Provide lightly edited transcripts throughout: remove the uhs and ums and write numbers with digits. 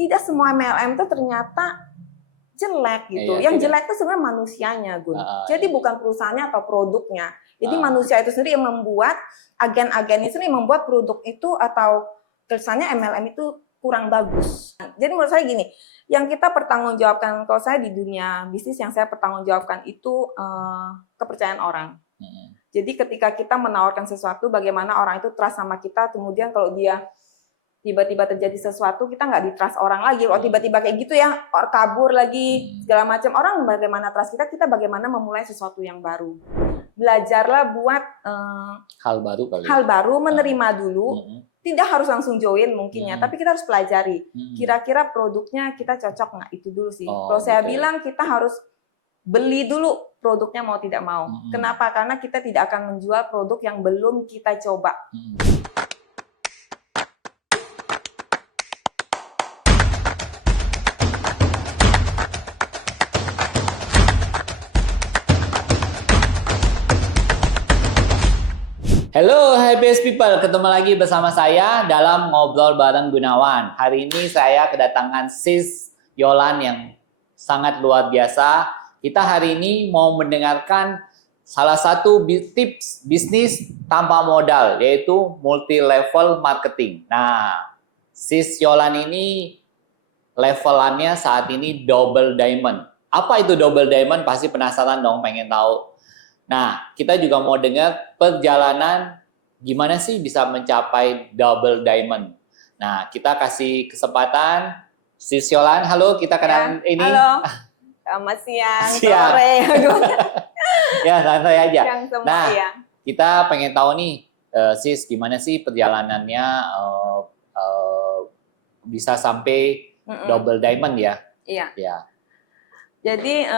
tidak semua MLM itu ternyata jelek gitu. Iya, Yang tidak. jelek itu sebenarnya manusianya, Gun. Jadi bukan perusahaannya atau produknya. Jadi manusia itu sendiri yang membuat, agen-agen itu sendiri membuat produk itu atau kesannya MLM itu kurang bagus. Jadi menurut saya gini, yang kita pertanggungjawabkan, kalau saya di dunia bisnis yang saya pertanggungjawabkan itu kepercayaan orang. Jadi ketika kita menawarkan sesuatu, bagaimana orang itu trust sama kita, kemudian kalau dia tiba-tiba terjadi sesuatu, kita nggak di-trust orang lagi. Kalau tiba-tiba kayak gitu ya, kabur lagi, segala macam. Orang bagaimana trust kita, kita bagaimana memulai sesuatu yang baru. Belajarlah buat hal baru kali. Hal baru, menerima dulu. Tidak harus langsung join mungkin ya, tapi kita harus pelajari. Kira-kira produknya kita cocok nggak? Itu dulu sih. Kalau saya bilang kita harus beli dulu produknya mau tidak mau. Kenapa? Karena kita tidak akan menjual produk yang belum kita coba. Halo HBS People, ketemu lagi bersama saya dalam Ngobrol Bareng Gunawan. Hari ini saya kedatangan Sis Yolan yang sangat luar biasa. Kita hari ini mau mendengarkan salah satu tips bisnis tanpa modal, yaitu multi-level marketing. Nah, Sis Yolan ini levelannya saat ini double diamond. Apa itu double diamond? Pasti penasaran dong, pengen tahu. Nah, kita juga mau dengar perjalanan gimana sih bisa mencapai double diamond. Nah, kita kasih kesempatan Sis Yolan. Halo, kita kenal ini. Halo. Selamat siang, sore. Ya, santai aja. Yang semua, nah, ya. Kita pengen tahu nih, Sis, gimana sih perjalanannya bisa sampai double diamond ya? Iya. Ya. Jadi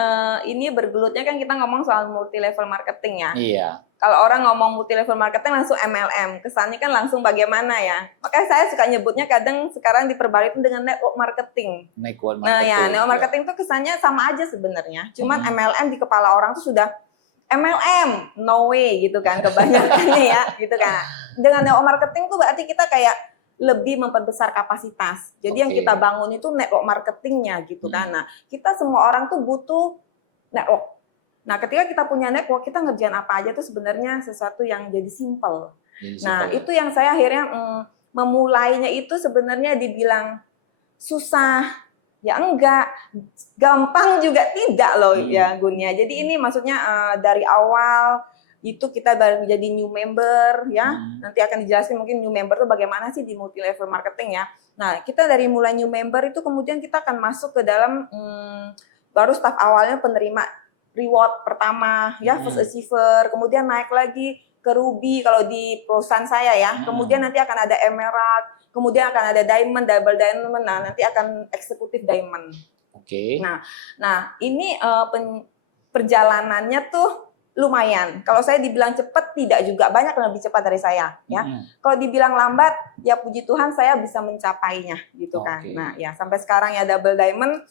ini bergelutnya kan kita ngomong soal multi level marketing ya. Iya. Kalau orang ngomong multi level marketing langsung MLM, kesannya kan langsung bagaimana ya. Makanya saya suka nyebutnya kadang sekarang diperbarui dengan network marketing. Network marketing. Nah ya, network marketing itu kesannya sama aja sebenarnya. Cuman MLM di kepala orang tuh sudah MLM, no way gitu kan kebanyakannya ya, gitu kan. Dengan network marketing tuh berarti kita kayak lebih memperbesar kapasitas. Jadi yang kita bangun itu network marketingnya gitu kan. Nah, kita semua orang tuh butuh network. Nah, ketika kita punya network, kita ngerjain apa aja tuh sebenarnya sesuatu yang jadi simple. Nah, itu yang saya akhirnya memulainya itu sebenarnya dibilang susah. Ya enggak, gampang juga tidak loh ya Gunya. Jadi ini maksudnya dari awal itu kita baru menjadi new member ya. Nanti akan dijelasin mungkin new member itu bagaimana sih di multi level marketing ya. Nah, kita dari mulai new member itu kemudian kita akan masuk ke dalam baru staf awalnya penerima reward pertama ya, first achiever, kemudian naik lagi ke ruby kalau di perusahaan saya ya. Kemudian nanti akan ada emerald, kemudian akan ada diamond, double diamond, nah nanti akan eksekutif diamond. Nah ini perjalanannya tuh lumayan. Kalau saya dibilang cepat, tidak juga, banyak yang lebih cepat dari saya ya. Kalau dibilang lambat, ya puji Tuhan saya bisa mencapainya gitu kan. Nah ya sampai sekarang ya double diamond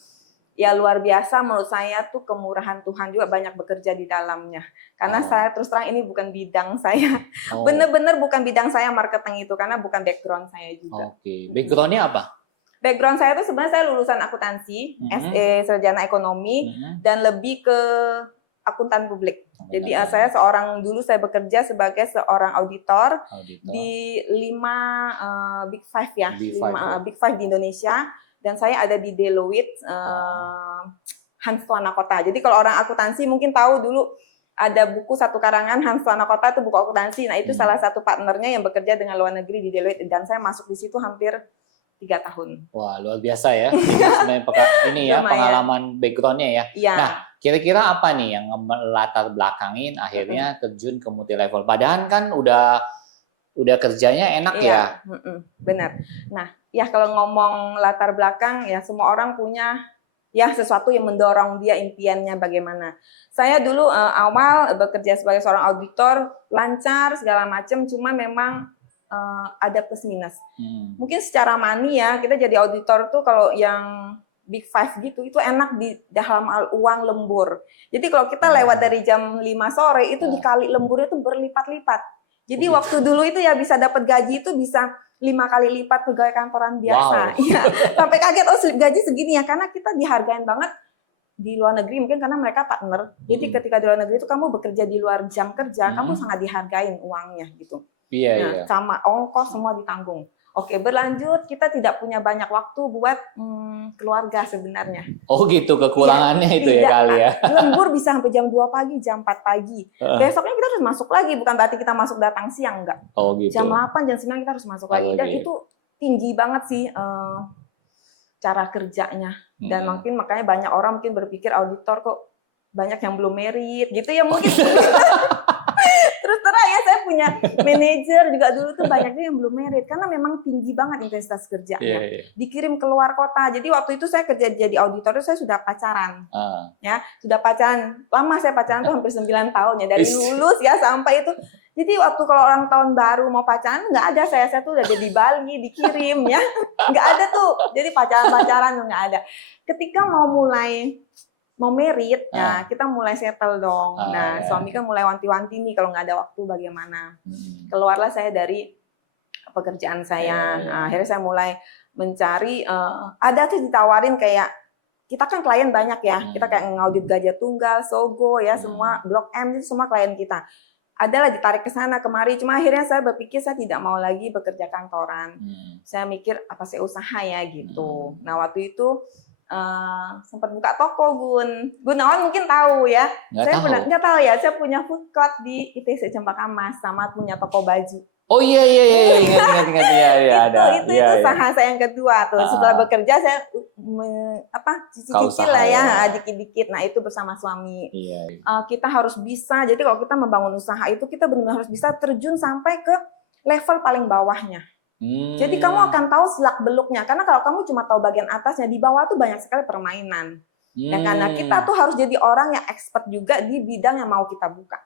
ya luar biasa menurut saya tuh kemurahan Tuhan juga banyak bekerja di dalamnya. Karena saya terus terang ini bukan bidang saya. Bener-bener bukan bidang saya marketing itu karena bukan background saya juga. Backgroundnya apa? Background saya tuh sebenarnya saya lulusan akuntansi, SE sarjana ekonomi dan lebih ke akuntan publik. Jadi saya dulu saya bekerja sebagai seorang auditor. Di 5 Big Five ya, Big Five di Indonesia. Dan saya ada di Deloitte, Hans Swanakota. Jadi kalau orang akuntansi mungkin tahu dulu ada buku satu karangan Hans Swanakota itu buku akuntansi. Nah itu salah satu partnernya yang bekerja dengan luar negeri di Deloitte dan saya masuk di situ hampir 3 tahun. Wah luar biasa ya. Ini ya pengalaman backgroundnya ya. Nah kira-kira apa nih yang melatar belakangin akhirnya terjun ke multi level? Padahal kan udah kerjanya enak ya. Benar. Nah ya kalau ngomong latar belakang ya semua orang punya ya sesuatu yang mendorong dia impiannya bagaimana. Saya dulu awal bekerja sebagai seorang auditor lancar segala macam, cuma memang ada plus minus. Mungkin secara money ya kita jadi auditor tuh kalau yang Big Five gitu itu enak di dalam uang lembur. Jadi kalau kita lewat dari jam 5 sore itu dikali lemburnya tuh berlipat-lipat. Jadi waktu dulu itu ya bisa dapat gaji itu bisa 5 kali lipat pegawai kantoran biasa. Wow. Iya, sampai kaget, oh gaji segini ya, karena kita dihargain banget di luar negeri, mungkin karena mereka partner. Jadi ketika di luar negeri itu kamu bekerja di luar jam kerja, kamu sangat dihargain uangnya gitu. Iya, Nah, iya. sama ongkos semua ditanggung. Oke, berlanjut, kita tidak punya banyak waktu buat keluarga sebenarnya. Oh gitu, kekurangannya itu ya Tidak, kali ya. lembur bisa sampai jam 2 pagi, jam 4 pagi. Besoknya kita harus masuk lagi, bukan berarti kita masuk datang siang, enggak. Oh gitu. Jam 8, jam 9 kita harus masuk lagi. Dan itu tinggi banget sih cara kerjanya. Dan mungkin makanya banyak orang mungkin berpikir auditor kok banyak yang belum merit gitu ya mungkin. Terus terang ya, saya punya manajer juga dulu tuh banyaknya yang belum merit karena memang tinggi banget intensitas kerjanya. Dikirim keluar kota. Jadi waktu itu saya kerja jadi auditor itu saya sudah pacaran. Ya, sudah pacaran. Lama saya pacaran tuh hampir 9 tahun ya, dari lulus ya sampai itu. Jadi waktu kalau orang tahun baru mau pacaran nggak ada, saya tuh udah di Bali dikirim ya. Nggak ada tuh. Jadi pacaran-pacaran tuh nggak ada. Ketika mau merit, ya kita mulai settle dong. Nah, suami kan mulai wanti-wanti nih kalau nggak ada waktu bagaimana. Keluarlah saya dari pekerjaan saya. Nah, akhirnya saya mulai mencari, ada tuh ditawarin kayak, kita kan klien banyak ya, kita kayak ngaudit Gajah Tunggal, Sogo ya, semua Blok M itu semua klien kita. Adalah ditarik ke sana kemari, cuma akhirnya saya berpikir saya tidak mau lagi bekerja kantoran. Saya mikir apa saya usaha ya gitu. Nah, waktu itu sempat buka toko, Gunawan mungkin tahu ya. Nggak tahu ya, saya punya food court di ITC Cempaka Mas, sama punya toko baju. Oh iya, ingat ya, ada. Itu usaha saya yang kedua tuh. Setelah bekerja saya cicil lah ya, dikit-dikit. Nah, itu bersama suami. Kita harus bisa. Jadi kalau kita membangun usaha itu kita benar-benar harus bisa terjun sampai ke level paling bawahnya. Jadi kamu akan tahu selak-beluknya. Karena kalau kamu cuma tahu bagian atasnya, di bawah tuh banyak sekali permainan. Ya, karena kita tuh harus jadi orang yang expert juga di bidang yang mau kita buka.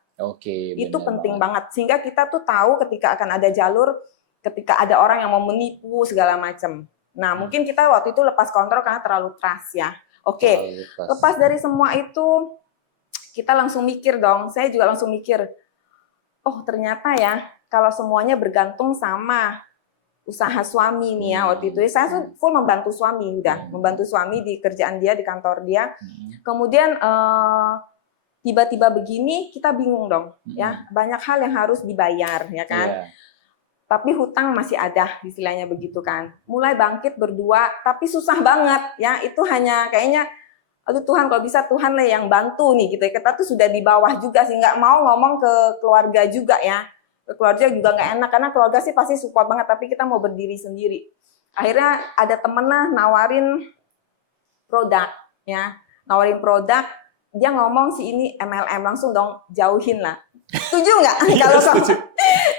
Itu penting banget. Sehingga kita tuh tahu ketika akan ada jalur, ketika ada orang yang mau menipu segala macam. Nah, mungkin kita waktu itu lepas kontrol karena terlalu trust ya. Lepas dari semua itu, kita langsung mikir dong. Saya juga langsung mikir, oh ternyata ya, kalau semuanya bergantung sama usaha suami nih ya waktu itu. Saya full membantu suami, membantu suami di kerjaan dia, di kantor dia. Kemudian tiba-tiba begini, kita bingung dong, ya. Banyak hal yang harus dibayar, ya kan. Tapi hutang masih ada, istilahnya begitu kan. Mulai bangkit berdua, tapi susah banget, ya. Itu hanya kayaknya, aduh Tuhan, kalau bisa Tuhan lah yang bantu nih, gitu. Kita tuh sudah di bawah juga sih, nggak mau ngomong ke keluarga juga ya. Keluarga juga nggak enak, karena keluarga sih pasti support banget, tapi kita mau berdiri sendiri. Akhirnya ada temen lah nawarin produk, ya. Nawarin produk, dia ngomong si ini MLM, langsung dong jauhin lah. Setuju nggak? Kalau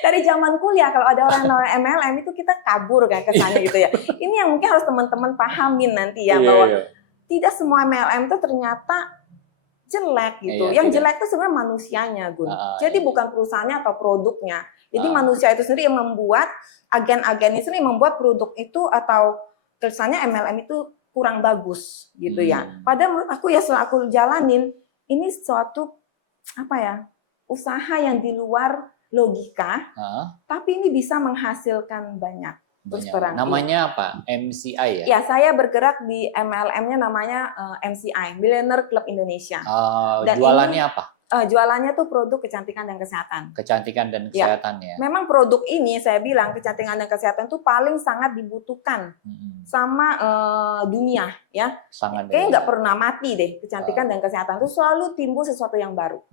dari zaman kuliah, kalau ada orang nawarin MLM itu kita kabur kan kesannya gitu ya. Ini yang mungkin harus teman-teman pahamin nanti ya, bahwa tidak semua MLM itu ternyata jelek gitu. Yang jelek itu sebenarnya manusianya, Jadi bukan perusahaannya atau produknya. Jadi manusia itu sendiri yang membuat, agen-agen itu sendiri membuat produk itu atau kesannya MLM itu kurang bagus gitu ya. Padahal menurut aku ya setelah aku jalanin, ini suatu usaha yang di luar logika, tapi ini bisa menghasilkan banyak. Namanya apa? MCI ya? Ya, saya bergerak di MLM-nya namanya MCI, Millionaire Club Indonesia. Dan jualannya apa? Jualannya tuh produk kecantikan dan kesehatan. Kecantikan dan kesehatan ya. Memang produk ini saya bilang kecantikan dan kesehatan itu paling sangat dibutuhkan sama dunia ya. Kayaknya nggak pernah mati deh, kecantikan dan kesehatan itu selalu timbul sesuatu yang baru.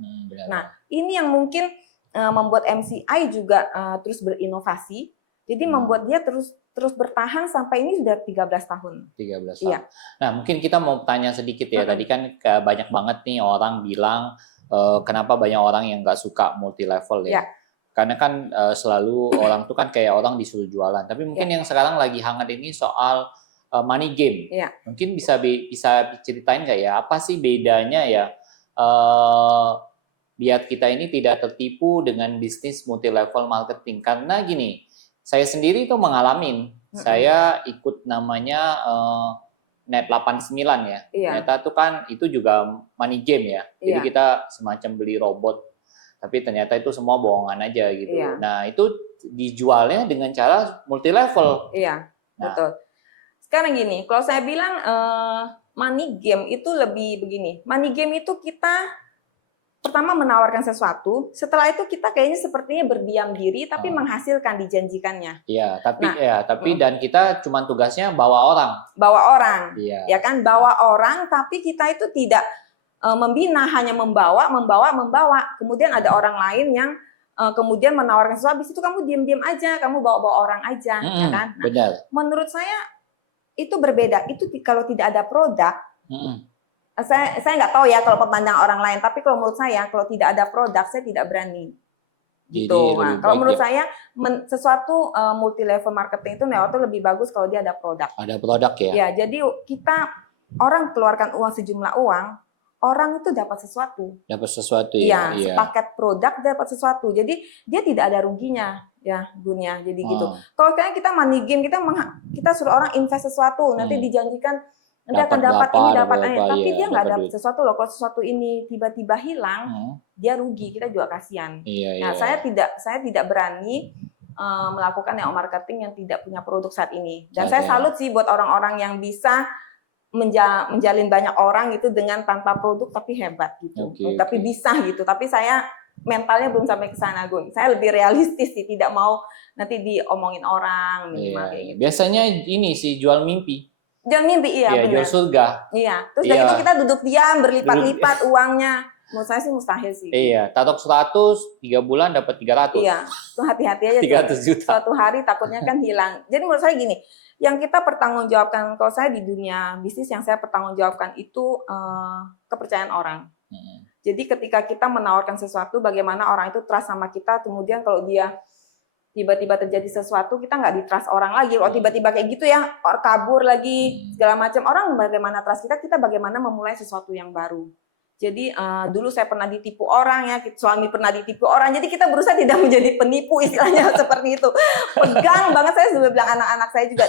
Nah, ini yang mungkin membuat MCI juga terus berinovasi. Jadi membuat dia terus bertahan sampai ini sudah 13 tahun. 13 tahun. Iya. Nah, mungkin kita mau tanya sedikit ya. Tadi kan banyak banget nih orang bilang kenapa banyak orang yang nggak suka multi level ya. Karena kan selalu orang tuh kan kayak orang disuruh jualan. Tapi mungkin yang sekarang lagi hangat ini soal money game. Mungkin bisa ceritain nggak ya, apa sih bedanya ya biar kita ini tidak tertipu dengan bisnis multi level marketing. Karena gini, saya sendiri tuh mengalamin, saya ikut namanya Net 89 ya. Ternyata tuh kan itu juga money game ya. Jadi kita semacam beli robot, tapi ternyata itu semua bohongan aja gitu. Nah, itu dijualnya dengan cara multi level. Iya, Nah. betul. Sekarang gini, kalau saya bilang money game itu lebih begini. Money game itu kita pertama menawarkan sesuatu, setelah itu kita kayaknya sepertinya berdiam diri tapi menghasilkan dijanjikannya. Iya, tapi Nah, dan kita cuma tugasnya bawa orang. Bawa orang. Iya. Ya kan, bawa orang tapi kita itu tidak membina, hanya membawa. Kemudian ada orang lain yang kemudian menawarkan sesuatu, habis itu kamu diam-diam aja, kamu bawa-bawa orang aja, ya kan? Nah, benar. menurut saya itu berbeda. Itu kalau tidak ada produk, saya nggak tahu ya kalau pandangan orang lain, tapi kalau menurut saya kalau tidak ada produk saya tidak berani. Gitu. Nah, kalau menurut saya sesuatu multi level marketing itu lebih bagus kalau dia ada produk. Ada produk ya. Ya, jadi kita orang keluarkan uang sejumlah uang, orang itu dapat sesuatu. Dapat sesuatu ya. Iya, sepaket produk dapat sesuatu. Jadi dia tidak ada ruginya ya dunia. Jadi gitu. Kalau kayak kita money game, kita suruh orang invest sesuatu, nanti dijanjikan nanti akan dapat ini, dapat ini, tapi dia nggak dapat sesuatu loh. Kalau sesuatu ini tiba-tiba hilang, dia rugi, kita juga kasihan. Nah, saya tidak berani melakukan marketing yang tidak punya produk saat ini. Dan saya salut sih buat orang-orang yang bisa menjalin banyak orang itu dengan tanpa produk tapi hebat gitu. Tapi bisa gitu. Tapi saya mentalnya belum sampai ke sana, Gun. Saya lebih realistis sih, tidak mau nanti diomongin orang minimal kayak gitu. Biasanya ini sih jual mimpi. Jual mimpi, iya benar. Jual surga. Iya. Terus dari itu kita duduk diam, berlipat-lipat uangnya. Menurut saya sih mustahil sih. Iya, tatok 100, 3 bulan dapat 300. Iya, itu hati-hati aja. 300 juta. Suatu hari takutnya kan hilang. Jadi menurut saya gini, yang kita pertanggungjawabkan, kalau saya di dunia bisnis yang saya pertanggungjawabkan itu kepercayaan orang. Jadi ketika kita menawarkan sesuatu, bagaimana orang itu trust sama kita, kemudian kalau dia tiba-tiba terjadi sesuatu, kita nggak di-trust orang lagi. Kalau tiba-tiba kayak gitu ya, kabur lagi, segala macam. Orang bagaimana trust kita bagaimana memulai sesuatu yang baru. Jadi dulu saya pernah ditipu orang ya, suami pernah ditipu orang. Jadi kita berusaha tidak menjadi penipu, istilahnya seperti itu. Pegang banget, saya sudah bilang anak-anak saya juga,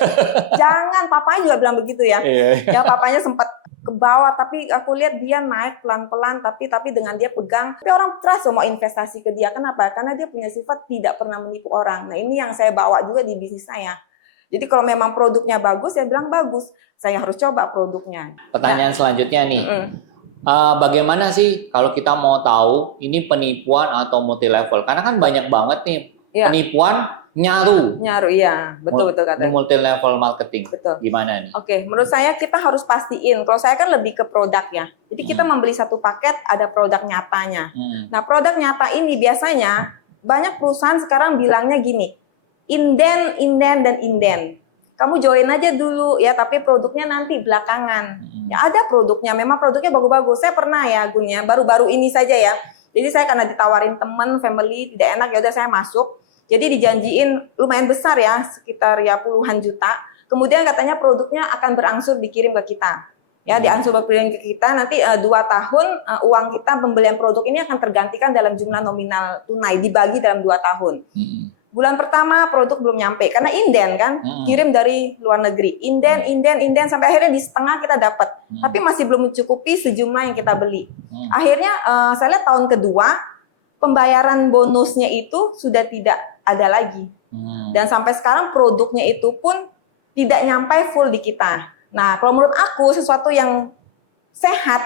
jangan, papanya juga bilang begitu ya. Ya papanya sempat ke bawah, tapi aku lihat dia naik pelan-pelan, tapi dengan dia pegang. Tapi orang trust mau investasi ke dia. Kenapa? Karena dia punya sifat tidak pernah menipu orang. Nah ini yang saya bawa juga di bisnis saya. Jadi kalau memang produknya bagus, saya bilang bagus. Saya harus coba produknya. Pertanyaan selanjutnya nih. Bagaimana sih kalau kita mau tahu ini penipuan atau multi level? Karena kan banyak banget nih penipuan nyaru, iya, betul katanya. Multi level marketing, betul. Gimana nih? Oke, menurut saya kita harus pastiin. Kalau saya kan lebih ke produk ya. Jadi kita membeli satu paket, ada produk nyatanya. Nah, produk nyata ini biasanya banyak perusahaan sekarang bilangnya gini, inden, dan inden. Kamu join aja dulu ya, tapi produknya nanti belakangan. Ya ada produknya, memang produknya bagus-bagus. Saya pernah ya, Gun ya, baru-baru ini saja ya. Jadi saya karena ditawarin teman, family, tidak enak, ya udah saya masuk. Jadi dijanjiin lumayan besar ya, sekitar ya puluhan juta. Kemudian katanya produknya akan berangsur dikirim ke kita. Ya, diangsur berkirim ke kita, nanti 2 tahun uang kita pembelian produk ini akan tergantikan dalam jumlah nominal tunai, dibagi dalam 2 tahun. Bulan pertama produk belum nyampe karena inden kan, kirim dari luar negeri. Inden sampai akhirnya di setengah kita dapat. Tapi masih belum mencukupi sejumlah yang kita beli. Akhirnya saya lihat tahun kedua pembayaran bonusnya itu sudah tidak ada lagi. Dan sampai sekarang produknya itu pun tidak nyampe full di kita. Nah, kalau menurut aku sesuatu yang sehat,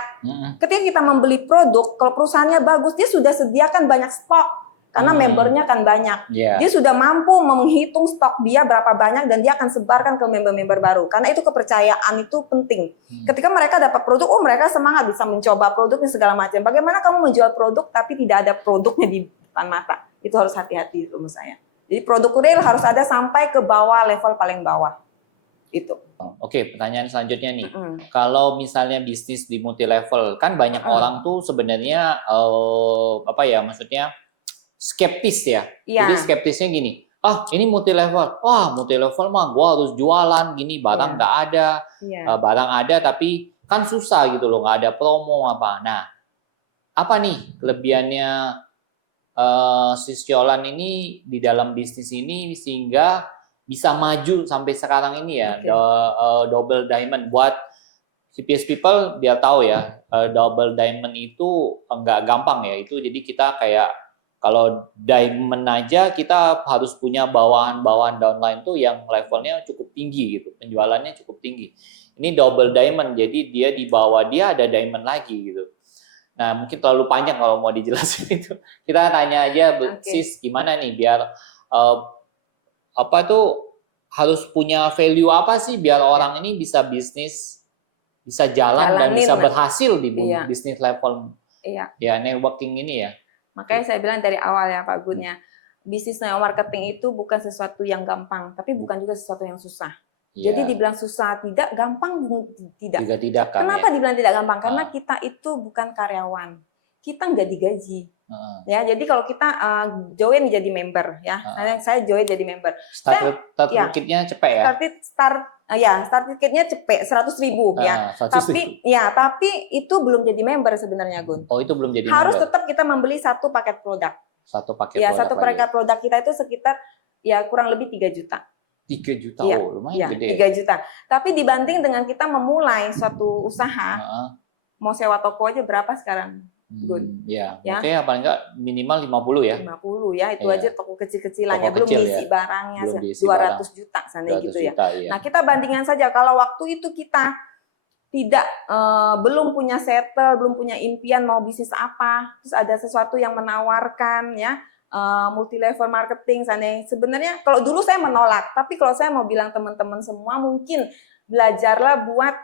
ketika kita membeli produk, kalau perusahaannya bagus, dia sudah sediakan banyak stok. Karena membernya kan banyak. Dia sudah mampu menghitung stok dia berapa banyak dan dia akan sebarkan ke member-member baru. Karena itu kepercayaan itu penting. Ketika mereka dapat produk, mereka semangat bisa mencoba produknya segala macam. Bagaimana kamu menjual produk tapi tidak ada produknya di depan mata? Itu harus hati-hati menurut saya. Jadi produk real harus ada sampai ke bawah, level paling bawah. Itu. Oke, pertanyaan selanjutnya nih. Kalau misalnya bisnis di multi level, kan banyak orang tuh sebenarnya maksudnya skeptis ya. Jadi skeptisnya gini, ini multi level. Wah, multi level mah gua harus jualan gini, barang nggak ada. Barang ada tapi kan susah gitu loh, nggak ada promo apa. Nah, apa nih kelebihannya Sis Yolan ini di dalam bisnis ini sehingga bisa maju sampai sekarang ini ya, double diamond. Buat CPS people biar tahu ya, double diamond itu enggak gampang ya. Itu jadi kita kayak Kalau diamond aja kita harus punya bawahan-bawahan downline tuh yang levelnya cukup tinggi gitu, penjualannya cukup tinggi. Ini double diamond, jadi dia di bawah dia ada diamond lagi gitu. Nah, mungkin terlalu panjang kalau mau dijelasin itu. Kita tanya aja, Sis, gimana nih biar apa tuh harus punya value apa sih biar orang ini bisa bisnis, bisa jalan dan bisa berhasil di bisnis level ya networking ini ya. Makanya saya bilang dari awal ya Pak Gun ya, bisnis network marketing itu bukan sesuatu yang gampang, tapi bukan juga sesuatu yang susah. Jadi dibilang susah tidak, gampang tidak. Kan, kenapa dibilang tidak gampang? Karena kita itu bukan karyawan, kita nggak digaji. Ya, jadi kalau kita join jadi member ya, saya join jadi member. Start ticketnya cepet ya? Start ticketnya cepet 100.000 ya. Tapi itu belum jadi member sebenarnya Gun. Oh, itu belum jadi harus member. Tetap kita membeli satu paket produk. Satu paket produk kita itu sekitar ya kurang lebih 3 juta. 3 juta, lumayan gede. 3 juta. Tapi dibanding dengan kita memulai suatu usaha, mau sewa toko aja berapa sekarang? Gun. Oke, paling enggak minimal 50 ya. 50 ya, itu aja toko kecil-kecilannya, belum diisi barangnya, 200 juta sana gitu ya. Nah, kita bandingkan saja kalau waktu itu kita tidak belum punya settle, belum punya impian mau bisnis apa, terus ada sesuatu yang menawarkan ya, multi level marketing sana. Sebenarnya kalau dulu saya menolak, tapi kalau saya mau bilang teman-teman semua mungkin belajarlah buat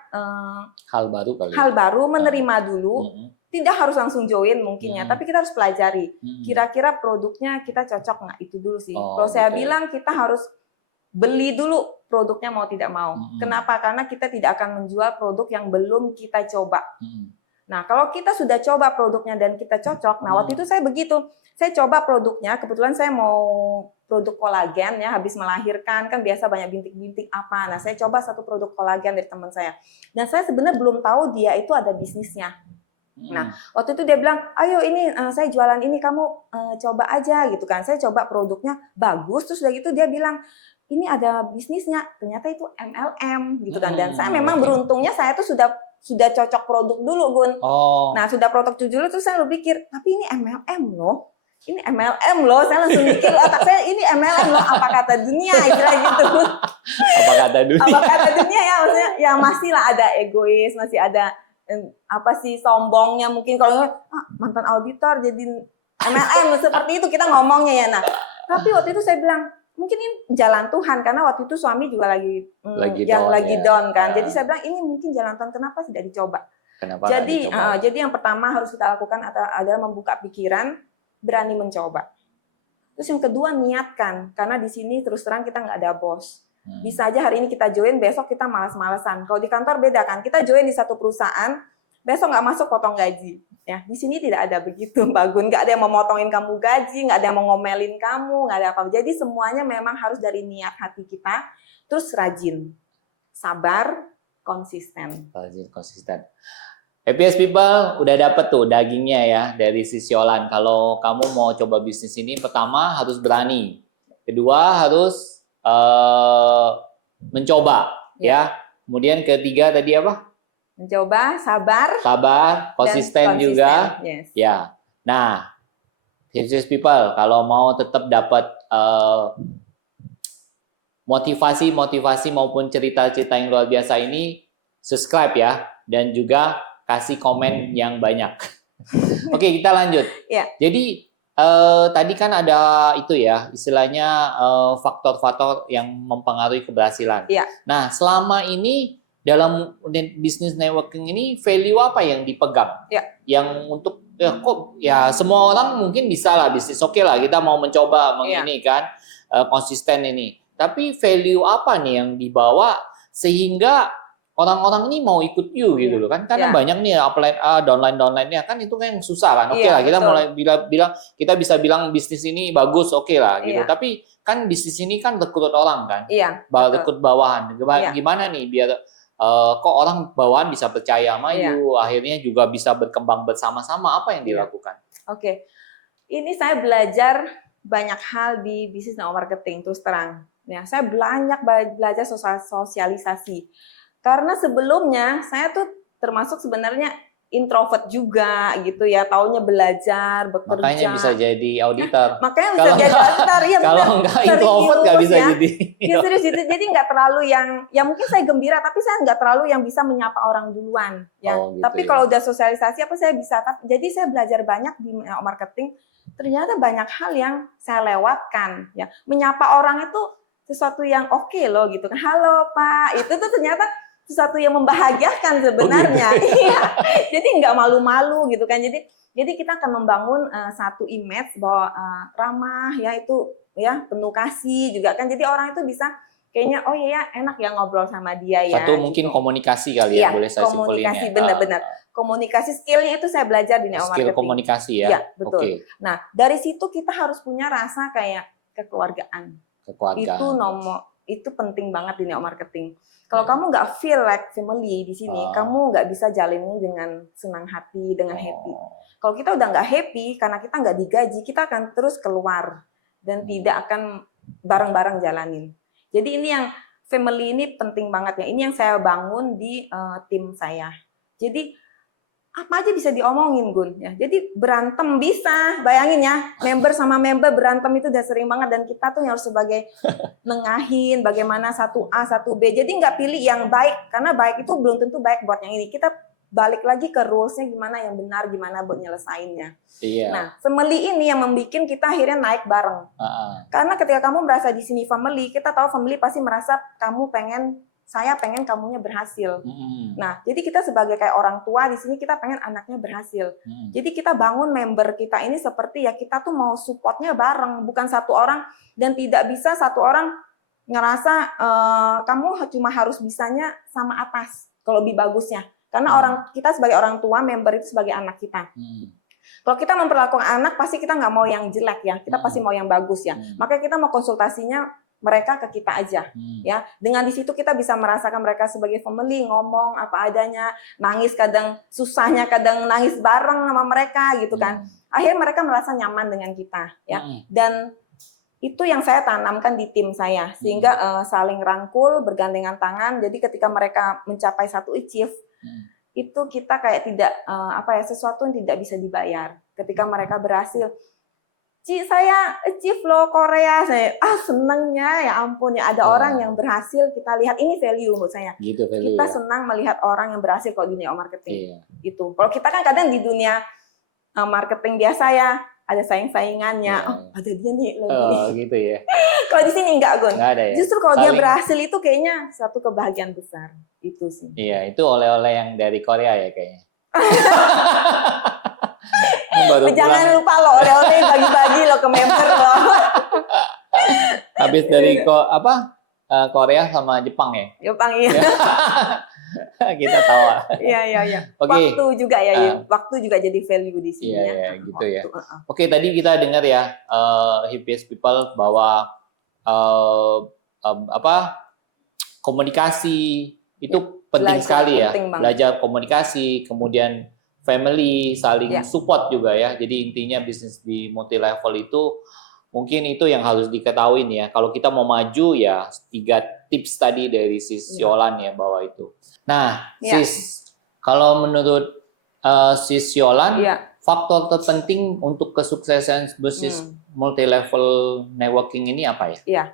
hal baru, menerima dulu. Tidak harus langsung join mungkin ya, tapi kita harus pelajari. Kira-kira produknya kita cocok nggak, itu dulu sih. Kalau saya bilang kita harus beli dulu produknya mau tidak mau. Kenapa? Karena kita tidak akan menjual produk yang belum kita coba. Nah, kalau kita sudah coba produknya dan kita cocok, nah waktu itu saya begitu. Saya coba produknya, kebetulan saya mau produk kolagen ya, habis melahirkan kan biasa banyak bintik-bintik apa. Nah, saya coba satu produk kolagen dari teman saya. Dan saya sebenarnya belum tahu dia itu ada bisnisnya. Nah, waktu itu dia bilang, ayo ini saya jualan ini, kamu coba aja gitu kan. Saya coba produknya bagus, terus udah gitu dia bilang, ini ada bisnisnya, ternyata itu MLM gitu kan. Dan saya memang beruntungnya saya tuh sudah cocok produk dulu Gun. Nah, sudah produk dulu terus saya berpikir, tapi ini MLM loh. Ini MLM loh, saya langsung mikir otak saya ini MLM loh, apa kata dunia istilah gitu. Apa kata dunia? Apa kata dunia ya, maksudnya ya masih lah ada egois, masih ada apa sih sombongnya mungkin kalau mantan auditor jadi MLM seperti itu kita ngomongnya ya. Nah, tapi waktu itu saya bilang mungkin ini jalan Tuhan karena waktu itu suami juga lagi down kan. Jadi saya bilang ini mungkin jalan Tuhan, kenapa tidak dicoba? Jadi yang pertama harus kita lakukan adalah membuka pikiran, berani mencoba. Terus yang kedua niatkan, karena di sini terus terang kita nggak ada bos. Bisa aja hari ini kita join, besok kita malas-malesan. Kalau di kantor beda kan, kita join di satu perusahaan, besok nggak masuk potong gaji. Ya, di sini tidak ada begitu, Mbak Gun. Nggak ada yang mau motongin kamu gaji, nggak ada yang mau ngomelin kamu, nggak ada apa. Jadi semuanya memang harus dari niat hati kita, terus rajin, sabar, konsisten. Happiest People udah dapet tuh dagingnya ya dari Sis Yolan. Kalau kamu mau coba bisnis ini, pertama harus berani. Kedua harus mencoba ya. Kemudian ketiga tadi apa? Mencoba, sabar, konsisten juga. Yes. Ya. Nah, Happiest People kalau mau tetap dapat motivasi maupun cerita-cerita yang luar biasa ini, subscribe ya dan juga kasih komen yang banyak. Oke, kita lanjut. Ya. Jadi tadi kan ada itu ya, istilahnya faktor-faktor yang mempengaruhi keberhasilan. Ya. Nah, selama ini dalam bisnis networking ini value apa yang dipegang? Ya. Yang untuk semua orang mungkin bisa lah bisnis, oke lah kita mau mencoba ini kan konsisten ini. Tapi value apa nih yang dibawa sehingga orang-orang ini mau ikut you gitu loh kan, karena banyak nih upline downline-nya kan itu kan yang susah kan. Oke lah kita mulai bilang kita bisa bilang bisnis ini bagus, oke lah gitu. Tapi kan bisnis ini kan rekrut orang kan, rekrut bawahan. Gimana nih biar kok orang bawahan bisa percaya sama you, akhirnya juga bisa berkembang bersama-sama, apa yang dilakukan? Oke, ini saya belajar banyak hal di bisnis network marketing terus terang. Ya, saya banyak belajar sosialisasi. Karena sebelumnya saya tuh termasuk sebenarnya introvert juga gitu ya, taunya belajar, bekerja. Makanya bisa jadi auditor. Makanya bisa jadi auditor, ya Kalau nggak introvert nggak bisa ya. jadi. Ya serius gitu, jadi nggak terlalu yang, ya mungkin saya gembira, tapi saya nggak terlalu yang bisa menyapa orang duluan. Ya. Oh, gitu Tapi ya. kalau udah sosialisasi apa saya bisa. Jadi saya belajar banyak di marketing. Ternyata banyak hal yang saya lewatkan. Ya, menyapa orang itu sesuatu yang oke loh gitu kan. Halo Pak, itu tuh ternyata sesuatu yang membahagiakan sebenarnya. Oh, gitu. Iya. Jadi nggak malu-malu gitu kan. Jadi kita akan membangun satu image bahwa ramah ya, itu ya penuh kasih juga kan. Jadi orang itu bisa kayaknya oh iya enak ya ngobrol sama dia ya. Satu mungkin gitu. komunikasi kali ya, Iya, boleh saya simpulin ya. komunikasi benar-benar. Komunikasi skillnya itu saya belajar di neo Skill marketing. komunikasi ya. Iya, betul. Oke. Nah, dari situ kita harus punya rasa kayak kekeluargaan. Kekeluargaan. Itu penting banget di neo marketing. Kalau Ya. kamu nggak feel like family di sini, Oh. kamu nggak bisa jalinnya dengan senang hati, dengan happy. Kalau kita udah nggak happy karena kita nggak digaji, kita akan terus keluar dan tidak akan bareng-bareng jalanin. Jadi ini yang family ini penting banget ya. Ini yang saya bangun di tim saya. Jadi apa aja bisa diomongin Gun ya. Jadi berantem bisa, bayangin ya, member sama member berantem itu udah sering banget, dan kita tuh harus sebagai nengahin bagaimana satu A satu B. Jadi nggak pilih yang baik, karena baik itu belum tentu baik buat yang ini. Kita balik lagi ke rulesnya gimana yang benar, gimana buat nyelesainnya. Iya. Nah, family ini yang membuat kita akhirnya naik bareng. Karena ketika kamu merasa di sini family, kita tahu family pasti merasa saya pengen kamunya berhasil. Nah, jadi kita sebagai kayak orang tua di sini kita pengen anaknya berhasil. Jadi kita bangun member kita ini seperti ya kita tuh mau supportnya bareng, bukan satu orang, dan tidak bisa satu orang ngerasa kamu cuma harus bisanya sama atas kalau lebih bagusnya. Karena kita sebagai orang tua, member itu sebagai anak kita. Kalau kita memperlakukan anak, pasti kita nggak mau yang jelek ya, kita pasti mau yang bagus ya. Makanya kita mau konsultasinya mereka ke kita aja, ya. Dengan di situ kita bisa merasakan mereka sebagai family, ngomong apa adanya, nangis kadang susahnya, kadang nangis bareng sama mereka gitu kan. Akhirnya mereka merasa nyaman dengan kita, ya. Dan itu yang saya tanamkan di tim saya, sehingga saling rangkul, bergandengan tangan. Jadi ketika mereka mencapai satu achieve, itu kita kayak tidak sesuatu yang tidak bisa dibayar. Ketika mereka berhasil, Ci, saya achieve loh Korea, saya senengnya ya ampun ya, ada orang yang berhasil, kita lihat ini value menurut saya. Gitu, value, kita ya. senang melihat orang yang berhasil kalau di dunia marketing. Gitu. Kalau kita kan kadang di dunia marketing biasa ya ada saing-saingannya. Ada dia nih gitu ya. Kalau di sini enggak, Gun. Enggak ada ya. Justru kalau dia berhasil itu kayaknya satu kebahagiaan besar. Itu sih. Iya, itu oleh-oleh yang dari Korea ya kayaknya. Jangan lupa lo oleh-oleh bagi-bagi lo ke member lo. Habis dari Korea sama Jepang ya? Jepang iya. Kita tawa. Iya. Oke. Waktu juga ya, waktu juga jadi value di sini ya. Gitu ya. Oke, tadi kita dengar ya Hippies People bahwa komunikasi itu penting sekali ya. Belajar komunikasi, kemudian family, saling support juga ya. Jadi intinya bisnis di multi level itu mungkin itu yang harus diketahui ya. Kalau kita mau maju ya 3 tips tadi dari Sis Yolan ya bahwa itu. Nah, Sis, kalau menurut Sis Yolan, faktor terpenting untuk kesuksesan bisnis multi level networking ini apa ya? Iya.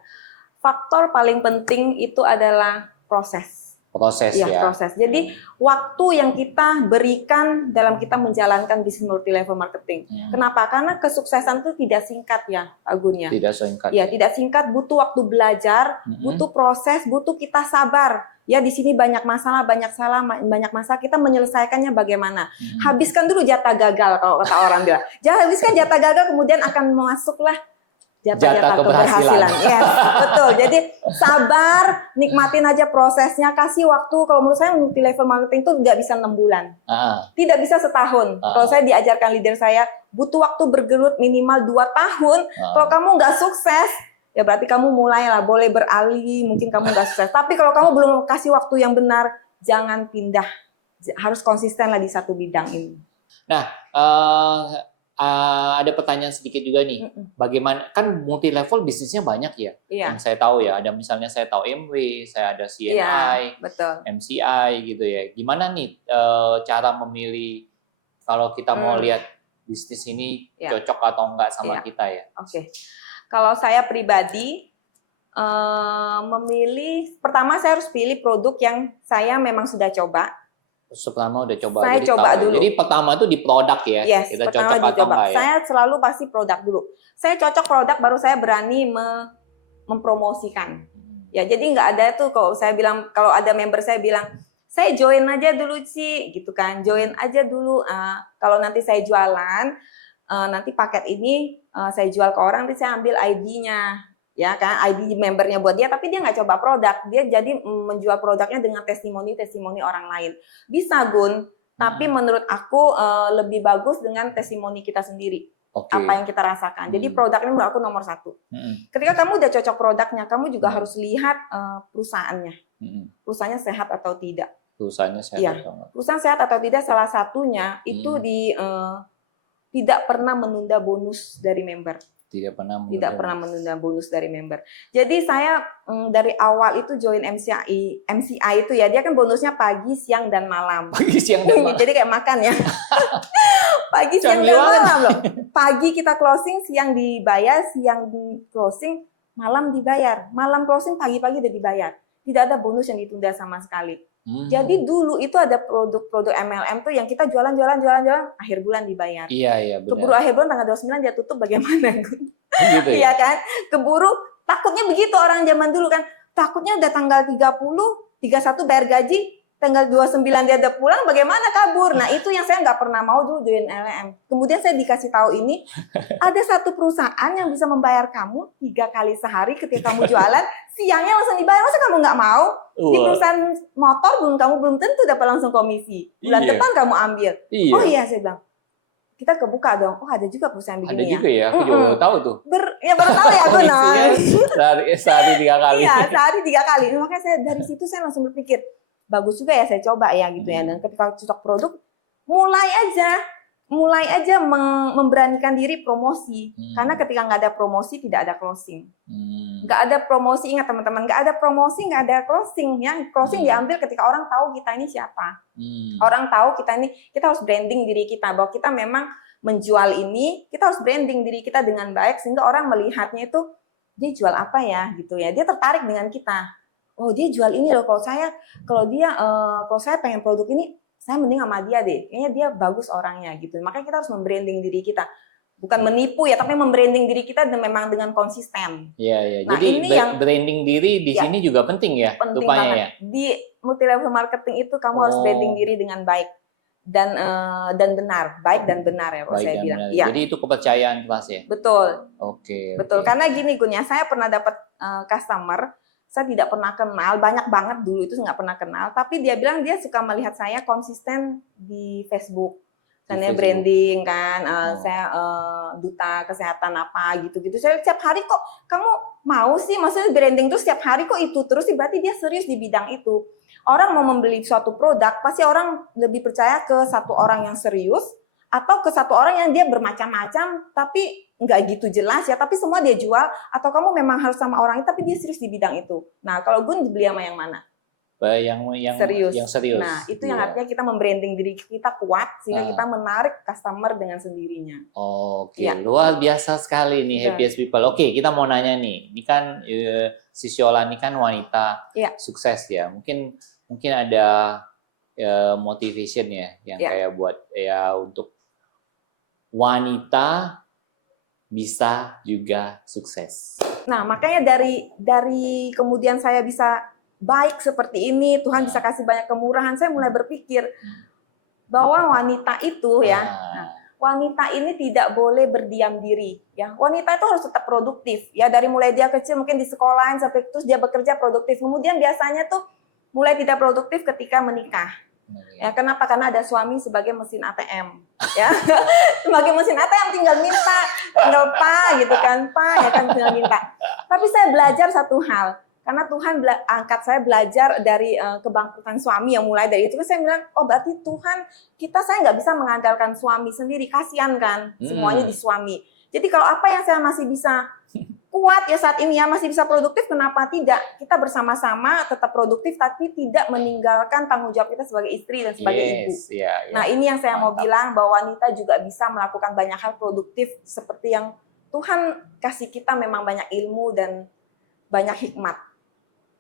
Faktor paling penting itu adalah proses. Proses ya. Proses. Jadi waktu yang kita berikan dalam kita menjalankan bisnis multi level marketing. Kenapa? Karena kesuksesan itu tidak singkat ya, Agun ya. Tidak singkat. Ya, tidak singkat, butuh waktu belajar, butuh proses, butuh kita sabar. Ya, di sini banyak masalah, banyak masalah, kita menyelesaikannya bagaimana. Habiskan dulu jatah gagal kalau kata orang bilang. Jangan habiskan jatah gagal kemudian akan masuklah jatah keberhasilan. Yes, betul. Jadi sabar, nikmatin aja prosesnya, kasih waktu. Kalau menurut saya multi level marketing itu nggak bisa 6 bulan, tidak bisa setahun. Kalau saya diajarkan leader saya, butuh waktu bergelut minimal 2 tahun. Kalau kamu nggak sukses, ya berarti kamu mulailah, boleh beralih, mungkin kamu nggak sukses. Tapi kalau kamu belum kasih waktu yang benar, jangan pindah. Harus konsisten lah di satu bidang ini. Nah, ada pertanyaan sedikit juga nih. Bagaimana, kan multi level bisnisnya banyak ya? Iya. Yang saya tahu ya, ada misalnya saya tahu MW, saya ada CNI, Iya, betul. MCI gitu ya. Gimana nih cara memilih kalau kita mau lihat bisnis ini Iya. cocok atau enggak sama Iya. kita ya? Oke. Kalau saya pribadi memilih, pertama saya harus pilih produk yang saya memang sudah coba. Pertama udah coba. Saya Jadi coba tahu. dulu. Jadi pertama itu di produk ya. Yes, Kita pertama cocok atau dicoba. enggak ya? Saya selalu pasti produk dulu. Saya cocok produk baru saya berani mempromosikan. Ya, jadi nggak ada tuh kalau saya bilang, kalau ada member saya bilang, saya join aja dulu sih, gitu kan. Join aja dulu. Kalau nanti saya jualan, nanti paket ini saya jual ke orang, nanti saya ambil ID-nya. Ya kan, ID membernya buat dia, tapi dia nggak coba produk. Dia jadi menjual produknya dengan testimoni orang lain. Bisa, Gun. Tapi menurut aku lebih bagus dengan testimoni kita sendiri. Oke. Apa yang kita rasakan. Jadi produk ini menurut aku nomor 1. Ketika kamu udah cocok produknya, kamu juga harus lihat perusahaannya. Perusahaannya sehat atau tidak. Perusahaannya sehat Iya. atau enggak? Perusahaan sehat atau tidak, salah satunya itu tidak pernah menunda bonus dari member. Tidak pernah menunda bonus dari member. Jadi saya dari awal itu join MCI itu ya, dia kan bonusnya pagi, siang, dan malam. Pagi, siang, dan malam. Jadi kayak makan ya. Pagi, siang, dan malam loh. Pagi kita closing, siang dibayar, siang closing, malam dibayar. Malam closing, pagi-pagi udah dibayar. Tidak ada bonus yang ditunda sama sekali. Jadi dulu itu ada produk-produk MLM tuh yang kita jualan, akhir bulan dibayar. Iya, benar. Keburu akhir bulan tanggal 29 dia tutup, bagaimana? Gitu ya? Iya kan? Keburu, takutnya begitu orang zaman dulu kan. Takutnya udah tanggal 30, 31 bayar gaji, tanggal 29 dia udah pulang, bagaimana kabur? Nah, itu yang saya nggak pernah mau dulu join LM. Kemudian saya dikasih tahu ini, ada satu perusahaan yang bisa membayar kamu 3 kali sehari ketika kamu jualan, siangnya langsung dibayar. Masa kamu nggak mau? Di perusahaan motor kamu belum tentu dapat langsung komisi. Bulan depan kamu ambil. Iya. Oh iya, saya bilang. Kita kebuka dong. Oh, ada juga perusahaan begini ya. Ada juga ya, aku juga baru tahu tuh. Baru tahu ya, aku sehari 3 kali. Iya, sehari 3 kali. Makanya saya dari situ saya langsung berpikir, bagus juga ya saya coba ya gitu ya. Dan ketika cocok produk, mulai aja memberanikan diri promosi. Karena ketika nggak ada promosi, tidak ada closing. Nggak ada promosi, ingat teman-teman, nggak ada promosi, nggak ada closing. Yang closing diambil ketika orang tahu kita ini siapa. Orang tahu kita harus branding diri kita, bahwa kita memang menjual ini, kita harus branding diri kita dengan baik, sehingga orang melihatnya itu, dia jual apa ya gitu ya. Dia tertarik dengan kita. Oh, dia jual ini loh, kalau saya pengen produk ini, saya mending sama dia deh, kayaknya dia bagus orangnya gitu. Makanya kita harus membranding diri kita, bukan menipu ya, tapi membranding diri kita memang dengan konsisten. Iya. Nah, jadi ini yang branding diri di sini juga penting ya, penting rupanya banget. ya. Di multi level marketing itu kamu harus branding diri dengan baik dan benar, baik dan benar ya, kalau saya bilang. Ya. Jadi itu kepercayaan kelas ya. Betul. Oke. Karena gini Gun ya, saya pernah dapat customer. Saya tidak pernah kenal, banyak banget dulu itu nggak pernah kenal, tapi dia bilang dia suka melihat saya konsisten di Facebook. Saya branding kan, saya duta kesehatan apa gitu-gitu. Saya setiap hari kok kamu mau sih, maksudnya branding tuh setiap hari kok itu terus sih, berarti dia serius di bidang itu. Orang mau membeli suatu produk, pasti orang lebih percaya ke satu orang yang serius atau ke satu orang yang dia bermacam-macam tapi nggak gitu jelas ya, tapi semua dia jual, atau kamu memang harus sama orang itu tapi dia serius di bidang itu. Nah, kalau Gun beli sama yang mana? Yang serius. Nah, itu yang artinya kita membranding diri kita kuat sehingga kita menarik customer dengan sendirinya. Oke, luar biasa sekali nih Happiest People. Oke, kita mau nanya nih. Ini kan si Shola ini kan wanita sukses ya. Mungkin ada motivation ya yang kayak buat ya untuk wanita bisa juga sukses. Nah, makanya dari kemudian saya bisa baik seperti ini, Tuhan bisa kasih banyak kemurahan, saya mulai berpikir bahwa wanita itu wanita ini tidak boleh berdiam diri ya. Wanita itu harus tetap produktif ya, dari mulai dia kecil mungkin di sekolahan sampai terus dia bekerja produktif. Kemudian biasanya tuh mulai tidak produktif ketika menikah. Ya, kenapa? Karena ada suami sebagai mesin ATM ya. Sebagai mesin ATM tinggal minta, tinggal pak gitu kan, pak ya kan tinggal minta. Tapi saya belajar satu hal, karena Tuhan angkat saya belajar dari kebangkrutan suami yang mulai dari itu. Saya bilang, oh berarti Tuhan, saya nggak bisa mengandalkan suami sendiri, kasihan kan semuanya di suami. Jadi kalau apa yang saya masih bisa kuat ya saat ini ya, masih bisa produktif, kenapa tidak? Kita bersama-sama tetap produktif tapi tidak meninggalkan tanggung jawab kita sebagai istri dan sebagai ibu. Nah ini yang saya mau bilang, bahwa wanita juga bisa melakukan banyak hal produktif seperti yang Tuhan kasih kita, memang banyak ilmu dan banyak hikmat.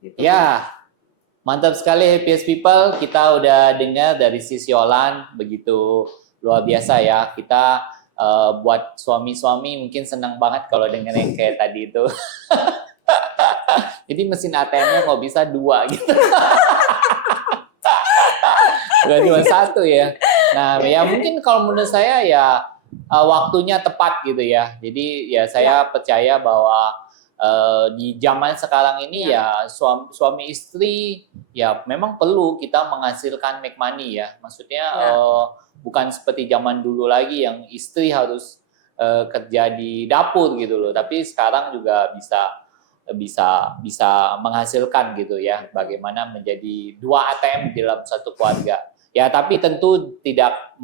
Gitu. Ya, mantap sekali Happiest People. Kita udah dengar dari Sis Yolan, begitu luar biasa ya. Kita buat suami-suami mungkin senang banget kalau denger yang kayak tadi itu. Jadi mesin ATM-nya kok bisa 2 gitu. Bukan cuma 1 ya. Nah, ya mungkin kalau menurut saya ya waktunya tepat gitu ya. Jadi ya saya percaya bahwa di zaman sekarang ini ya suami istri ya memang perlu kita menghasilkan make money ya. Maksudnya bukan seperti zaman dulu lagi yang istri harus kerja di dapur gitu loh. Tapi sekarang juga bisa menghasilkan gitu ya. Bagaimana menjadi 2 ATM dalam satu keluarga. Ya, tapi tentu tidak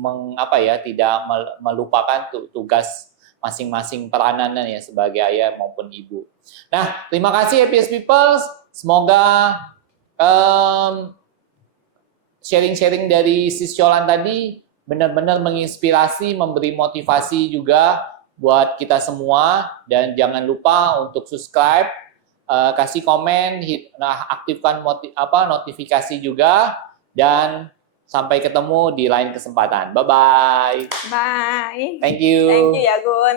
melupakan tugas masing-masing peranannya ya sebagai ayah maupun ibu. Nah, terima kasih Happiest People. Semoga sharing-sharing dari Sis Yolan tadi benar-benar menginspirasi, memberi motivasi juga buat kita semua. Dan jangan lupa untuk subscribe, kasih komen, aktifkan notifikasi juga, dan sampai ketemu di lain kesempatan. Bye-bye. Bye. Thank you. Thank you ya Gun.